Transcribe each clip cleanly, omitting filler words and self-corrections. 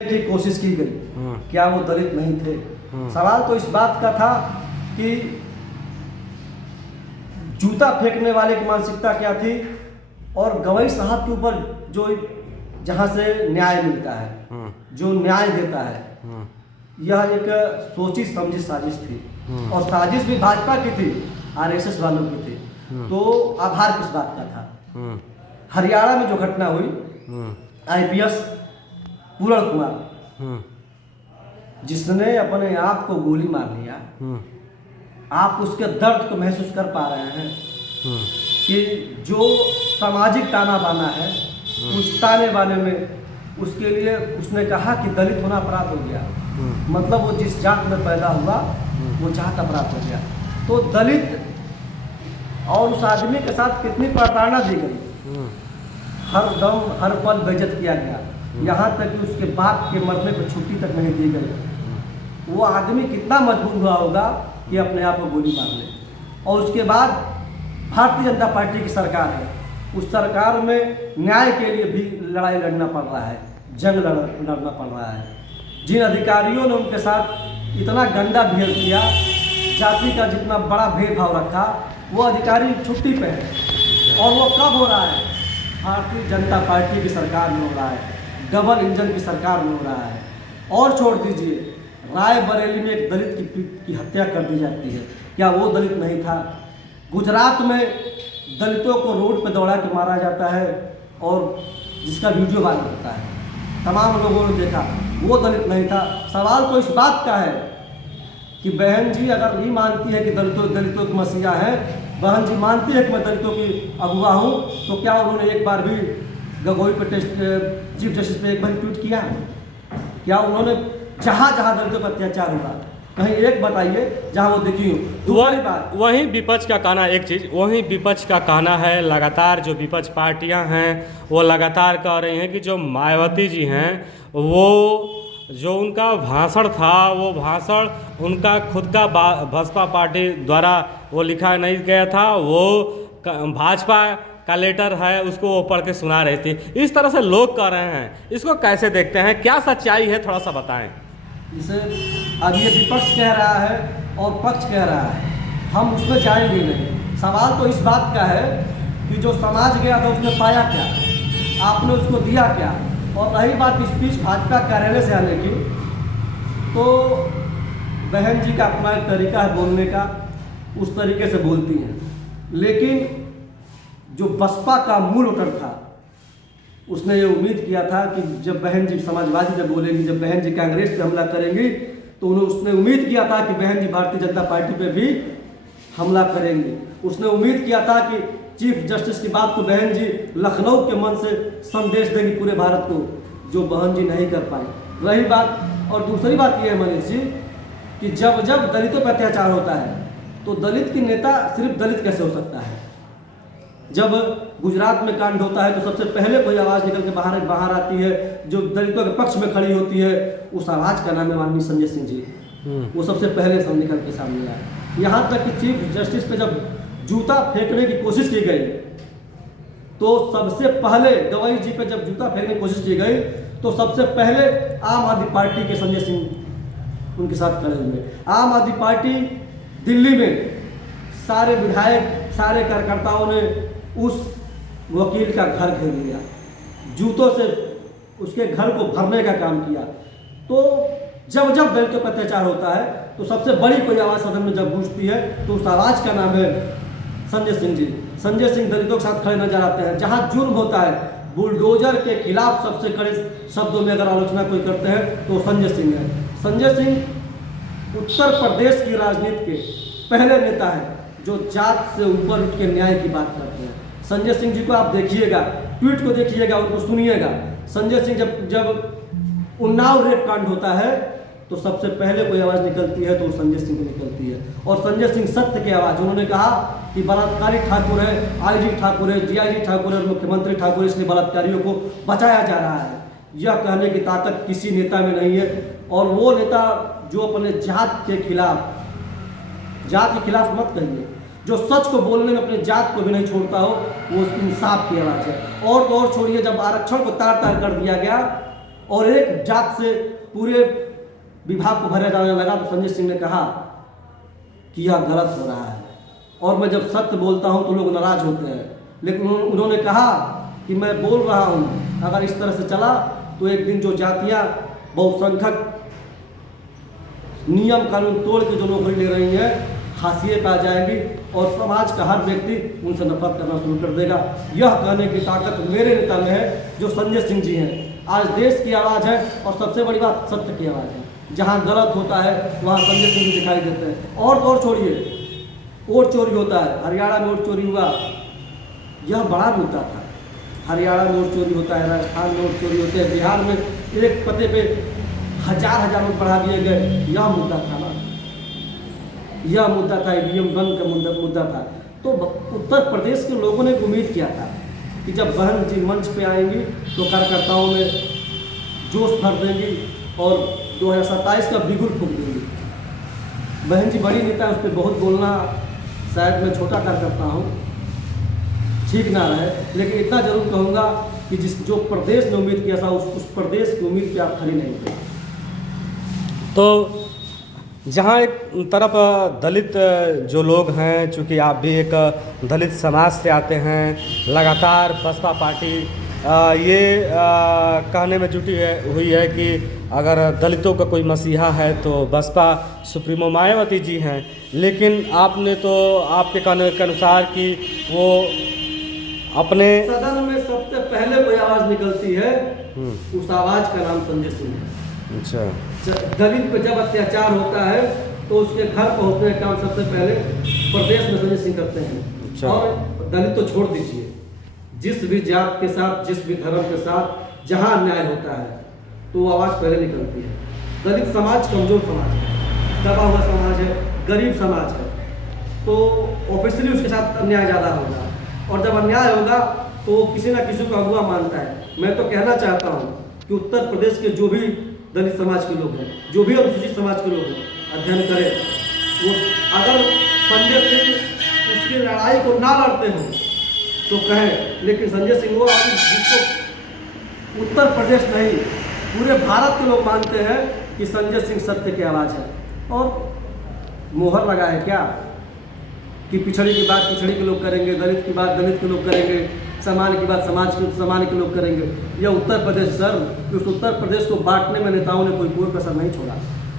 की कोशिश की गई, क्या वो दलित नहीं थे? सवाल तो इस बात का था कि जूता फेंकने वाले की मानसिकता क्या थी और गवई साहब के ऊपर जो जहां से न्याय मिलता है, जो न्याय देता है, यह एक सोची समझी साजिश थी। और साजिश भी भाजपा की थी, आरएसएस वालों की थी। तो आभार किस बात का था? हरियाणा में जो घटना हुई, आईपीएस पूरण कुमार जिसने अपने आप को गोली मार लिया, आप उसके दर्द को महसूस कर पा रहे हैं कि जो सामाजिक ताना बाना है, उस ताने बाने में उसके लिए उसने कहा कि दलित होना अपराध हो गया। मतलब वो जिस जात में पैदा हुआ वो जात अपराध हो गया। तो दलित और उस आदमी के साथ कितनी प्रताड़ना दी गई, हर दम हर पल बेइज्जत किया गया, यहाँ तक कि उसके बाप के मरने पर छुट्टी तक नहीं दी गई। वो आदमी कितना मजबूर हुआ होगा कि अपने आप को गोली मार ले। और उसके बाद भारतीय जनता पार्टी की सरकार है, उस सरकार में न्याय के लिए भी लड़ाई लड़ना पड़ रहा है, जंग लड़ना पड़ रहा है। जिन अधिकारियों ने उनके साथ इतना गंदा बिहेव किया, जाति का जितना बड़ा भेदभाव रखा, वो अधिकारी छुट्टी पे है। और वो कब हो रहा है? भारतीय जनता पार्टी की सरकार में हो रहा है, डबल इंजन की सरकार में हो रहा है। और छोड़ दीजिए, रायबरेली में एक दलित की हत्या कर दी जाती है, क्या वो दलित नहीं था? गुजरात में दलितों को रोड पे दौड़ा के मारा जाता है और जिसका वीडियो वायरल होता है, तमाम लोगों ने देखा, वो दलित नहीं था। सवाल तो इस बात का है कि बहन जी अगर ये मानती है कि दलितों की मसीहा है, बहन जी मानती है कि मैं दलितों की अगुवा हूँ, तो क्या उन्होंने एक बार भी गगोई पे चीफ जस्टिस पे एक बार ट्वीट किया? क्या उन्होंने जहाँ जहाँ दलितों पर अत्याचार हुआ कहीं एक बताइए जहाँ वो देखी हो? दूसरी बात, वहीं विपक्ष का कहना, एक चीज़ वहीं विपक्ष का कहना है, लगातार जो विपक्ष पार्टियां हैं वो लगातार कह रही हैं कि जो मायावती जी हैं, वो जो उनका भाषण था, वो भाषण उनका खुद का भाजपा पार्टी द्वारा वो लिखा नहीं गया था, वो भाजपा का लेटर है, उसको वो पढ़ के सुना रही थी। इस तरह से लोग कह रहे हैं, इसको कैसे देखते हैं, क्या सच्चाई है, थोड़ा सा बताएं। इसे अब ये विपक्ष कह रहा है और पक्ष कह रहा है, हम उसमें जाएंगे नहीं। सवाल तो इस बात का है कि जो समाज गया था उसने पाया क्या, आपने उसको दिया क्या? और रही बात स्पीच भाजपा कार्यालय से आने की, तो बहन जी का अपना एक तरीका है बोलने का, उस तरीके से बोलती हैं। लेकिन जो बसपा का मूल वोटर था, उसने ये उम्मीद किया था कि जब बहन जी समाजवादी पे बोलेंगी, जब बहन जी कांग्रेस पे हमला करेंगी, तो उसने उम्मीद किया था कि बहन जी भारतीय जनता पार्टी पे भी हमला करेंगी। उसने उम्मीद किया था कि चीफ जस्टिस की बात को बहन जी लखनऊ के मन से संदेश देंगी पूरे भारत को, जो बहन जी नहीं कर पाई। रही बात, और दूसरी बात यह है मनीष जी कि जब जब दलितों पर अत्याचार होता है तो दलित की नेता सिर्फ दलित कैसे हो सकता है? जब गुजरात में कांड होता है तो सबसे पहले कोई आवाज़ निकल के बाहर आती है जो दलितों के पक्ष में खड़ी होती है, उस आवाज़ का नाम है माननीय संजय सिंह जी। वो सबसे पहले सब निकल के सामने आए। यहाँ तक कि चीफ जस्टिस पे जब जूता फेंकने की कोशिश की गई, तो सबसे पहले गवई जी पे जब जूता फेंकने की कोशिश की गई, तो सबसे पहले आम आदमी पार्टी के संजय सिंह उनके साथ खड़े हुए। आम आदमी पार्टी दिल्ली में सारे विधायक, सारे कार्यकर्ताओं ने उस वकील का घर घेर लिया, जूतों से उसके घर को भरने का काम किया। तो जब जब दलितों पर अत्याचार होता है तो सबसे बड़ी कोई आवाज़ सदन में जब गूंजती है तो उस आवाज़ का नाम है संजय सिंह जी। संजय सिंह दलितों के साथ खड़े नजर आते हैं। जहाँ जुर्म होता है, बुलडोजर के खिलाफ सबसे कड़े शब्दों में अगर आलोचना कोई करते हैं तो संजय सिंह है। संजय सिंह उत्तर प्रदेश की राजनीति के पहले नेता हैं जो जात से ऊपर उठ के न्याय की बात करते हैं। संजय सिंह जी को आप देखिएगा, ट्वीट को देखिएगा, उनको सुनिएगा। संजय सिंह जब उन्नाव रेप कांड होता है तो सबसे पहले कोई आवाज़ निकलती है तो वो संजय सिंह की निकलती है। और संजय सिंह सत्य की आवाज़, उन्होंने कहा कि बलात्कारी ठाकुर है, आईजी ठाकुर है, जीआईजी ठाकुर है, मुख्यमंत्री ठाकुर है, इसलिए बलात्कारियों को बचाया जा रहा है। यह कहने की ताकत किसी नेता में नहीं है। और वो नेता जो अपने जात के खिलाफ, जात के खिलाफ मत कहिए, जो सच को बोलने में अपने जात को भी नहीं छोड़ता हो, वो इंसाफ की आवाज़ है। और तो और छोड़िए, जब आरक्षण को तार तार कर दिया गया और एक जात से पूरे विभाग को भरा जाने लगा, तो संजय सिंह ने कहा कि यह गलत हो रहा है। और मैं जब सत्य बोलता हूं तो लोग नाराज होते हैं, लेकिन उन्होंने कहा कि मैं बोल रहा हूं, अगर इस तरह से चला तो एक दिन जो जातियां बहुसंख्यक नियम कानून तोड़ के जो नौकरी ले रही हैं हाशिए पे आ जाएंगी और समाज का हर व्यक्ति उनसे नफरत करना शुरू कर देगा। यह कहने की ताकत मेरे नेता में है, जो संजय सिंह जी हैं। आज देश की आवाज़ है और सबसे बड़ी बात सत्य की आवाज़ है। जहाँ गलत होता है वहाँ संजय सिंह जी दिखाई देते हैं। और तो और छोड़िए, वोट चोरी होता है, हरियाणा में वोट चोरी हुआ, यह बड़ा मुद्दा था। हरियाणा में वोट चोरी होता है, राजस्थान में वोट चोरी होते हैं, बिहार में एक पते पे हजार वोट बढ़ा दिए गए, यह मुद्दा था ना, यह मुद्दा था, ईवीएम बंद का मुद्दा था। तो उत्तर प्रदेश के लोगों ने उम्मीद किया था कि जब बहन जी मंच पे आएंगी तो कार्यकर्ताओं में जोश भर देंगी और 2027 का बिगुल फूंक देंगी। बहन जी बड़ी नेता है, उस पर बहुत बोलना शायद मैं छोटा कार्यकर्ता हूँ, ठीक ना रहे, लेकिन इतना जरूर कहूँगा कि जो प्रदेश ने उम्मीद किया था उस प्रदेश की उम्मीद पे आप खड़ी नहीं थे। तो जहाँ एक तरफ दलित जो लोग हैं, चूँकि आप भी एक दलित समाज से आते हैं, लगातार बसपा पार्टी ये कहने में जुटी हुई है कि अगर दलितों का कोई मसीहा है तो बसपा सुप्रीमो मायावती जी हैं, लेकिन आपने तो आपके कहने के अनुसार कि वो अपने सदन में सबसे पहले कोई आवाज़ निकलती है, उस आवाज़ का नाम संजय सिंह है। अच्छा, दलित पे जब अत्याचार होता है तो उसके घर पहुँचने का काम सबसे पहले प्रदेश में संजय सिंह करते हैं। अच्छा। और दलित तो छोड़ दीजिए, जिस भी जात के साथ, जिस भी धर्म के साथ जहाँ अन्याय होता है तो वो आवाज़ पहले निकलती है। दलित समाज कमजोर समाज है, दबा हुआ समाज है, गरीब समाज है, तो ऑब्वियसली उसके साथ अन्याय ज़्यादा होगा, और जब अन्याय होगा तो किसी ना किसी को अगुआ मानता है। मैं तो कहना चाहता हूँ कि उत्तर प्रदेश के जो भी दलित समाज के लोग हैं, जो भी अनुसूचित समाज के लोग हैं, अध्ययन करें। वो अगर संजय सिंह उसकी लड़ाई को ना लड़ते हो तो कहें, लेकिन संजय सिंह वो जिसको उत्तर प्रदेश नहीं पूरे भारत के लोग मानते हैं कि संजय सिंह सत्य की आवाज़ है। और मोहर लगा है क्या कि पिछड़ी की बात पिछड़ी के लोग करेंगे, दलित की बात दलित के लोग करेंगे, सामान्य की बात सामान्य के लोग करेंगे। यह उत्तर प्रदेश सर, उस उत्तर प्रदेश को बांटने में नेताओं ने कोई कसर नहीं छोड़ा।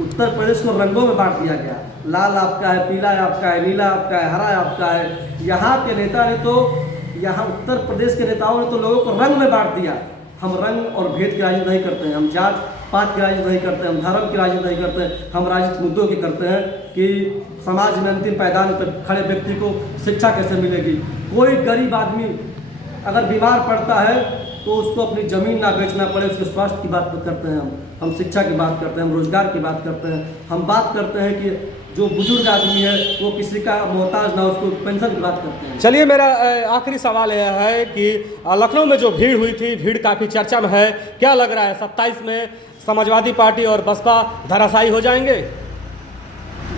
उत्तर प्रदेश को रंगों में बांट दिया गया, लाल आपका है, पीला आपका है, नीला आपका है, हरा आपका है। यहाँ के नेता ने तो, यहाँ उत्तर प्रदेश के नेताओं ने तो लोगों को रंग में बांट दिया। हम रंग और भेद की राजनीति नहीं करते हैं, हम जात पात की राजनीति नहीं करते हैं, हम धर्म की राजनीति नहीं करते हैं, हम राजनीतिक मुद्दों की करते हैं कि समाज में अंतिम पायदान पर खड़े व्यक्ति को शिक्षा कैसे मिलेगी। कोई गरीब आदमी अगर बीमार पड़ता है तो उसको अपनी ज़मीन ना बेचना पड़े, उसके स्वास्थ्य की बात करते हैं हम शिक्षा की बात करते हैं, हम रोजगार की बात करते हैं, हम बात करते हैं कि जो बुजुर्ग आदमी है वो किसी का मोहताज ना, उसको पेंशन की बात करते हैं। चलिए, मेरा आखिरी सवाल यह है कि लखनऊ में जो भीड़ हुई थी, भीड़ काफ़ी चर्चा में है, क्या लग रहा है 27 में समाजवादी पार्टी और बसपा धराशायी हो जाएंगे?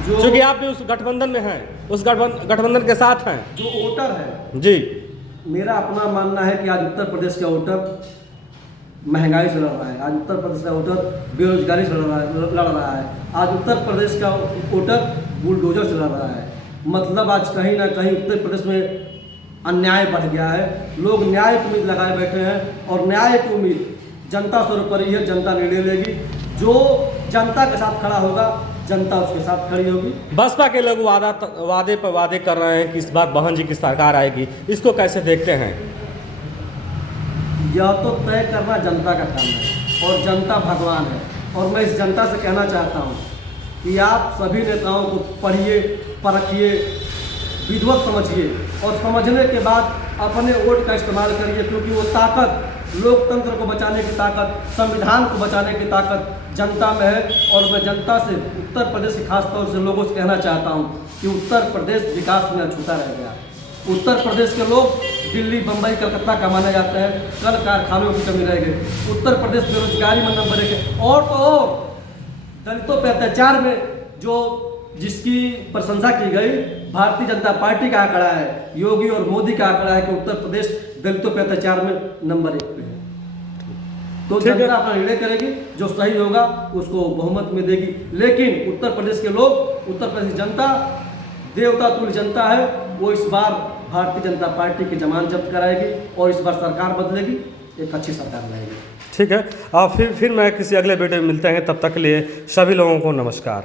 क्योंकि आप भी उस गठबंधन में हैं, उस गठबंधन के साथ हैं। जो वोटर है जी, मेरा अपना मानना है कि आज उत्तर प्रदेश का वोटर महंगाई से लड़ रहा है, आज उत्तर प्रदेश का वोटर बेरोजगारी से लड़ रहा है, आज उत्तर प्रदेश का वोटर बुलडोजर से लड़ रहा है। मतलब आज कहीं ना कहीं उत्तर प्रदेश में अन्याय बढ़ गया है। लोग न्याय की उम्मीद लगाए बैठे हैं और न्याय की उम्मीद जनता सर्वोपरि है, जनता निर्णय लेगी। जो जनता के साथ खड़ा होगा जनता उसके साथ खड़ी होगी। बसपा के लोग वादे पर वादे कर रहे हैं कि इस बार बहन जी की सरकार आएगी, इसको कैसे देखते हैं? यह तो तय करना जनता का काम है और जनता भगवान है। और मैं इस जनता से कहना चाहता हूँ कि आप सभी नेताओं को पढ़िए, परखिए, विद्वत समझिए और समझने के बाद अपने वोट का इस्तेमाल करिए, क्योंकि वो ताकत लोकतंत्र को बचाने की ताकत, संविधान को बचाने की ताकत जनता में है। और मैं जनता से, उत्तर प्रदेश के खासतौर से लोगों से कहना चाहता हूँ कि उत्तर प्रदेश विकास में अछूता रह गया। उत्तर प्रदेश के लोग दिल्ली, बम्बई, कलकत्ता कमाने जाते हैं, कल कारखानों की कमी रह गई। उत्तर प्रदेश बेरोजगारी में नंबर 1 है। और तो और दलितों पर अत्याचार में जो जिसकी प्रशंसा की गई, भारतीय जनता पार्टी का आंकड़ा है, योगी और मोदी का आंकड़ा है कि उत्तर प्रदेश दलितों पर अत्याचार में नंबर 1 पे है। तो ठीक है। जनता अपना निर्णय करेगी, जो सही होगा उसको बहुमत में देगी। लेकिन उत्तर प्रदेश के लोग, उत्तर प्रदेश जनता देवता तुल्य जनता है, वो इस बार भारतीय जनता पार्टी की जमानत जब्त कराएगी और इस बार सरकार बदलेगी, एक अच्छी सरकार लाएगी। ठीक है। फिर मैं किसी अगले वीडियो में मिलते हैं, तब तक के लिए सभी लोगों को नमस्कार।